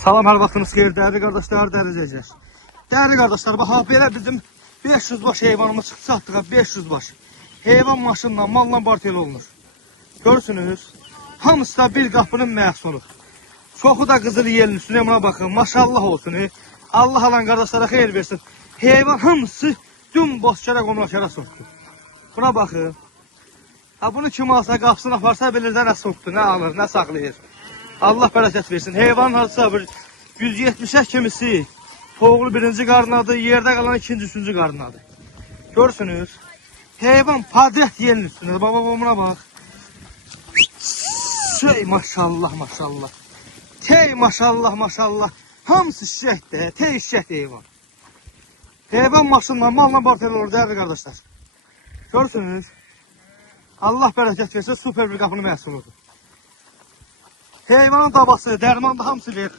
Salam, hər vaxtınız xeyir, dəyərli qardaşlar, dəyərli izləyicilər. Dəyərli qardaşlar, bax, belə bizim 500 baş heyvanımız çıxdı satdığa 500 baş. Heyvan maşınla, malla bartel olunur. Görürsünüz, hamısı da bir qapının məhsulu. Çoxu da qızıl yelin üstüne buna baxın, maşallah olsun. Allah alan qardaşlara xeyir versin. Heyvan hamısı dün bozkara qonaqlara soktu. Buna baxın. Ha, bunu kim alsa, qapısını aparsa bilir də nə soktu, nə alır, nə saxlayır. Allah bərəkət versin. Heyvan harca bir 170'ə kimisi toğlu birinci qarnadır, yerdə qalan ikinci, üçüncü qarnadır. Görürsünüz. Heyvan padret yerin üstündə. Baba buna bax. Şey maşallah maşallah. Tey maşallah maşallah. Hamısı şişəkdir. Tey şişək heyvan. Heyvan maşınla, malla bartel olur dəyərli qardaşlar. Görürsünüz. Allah bərəkət versin. Süper bir qapını məhsuludur. Heyvanın dabası, dərman da hamısı verir.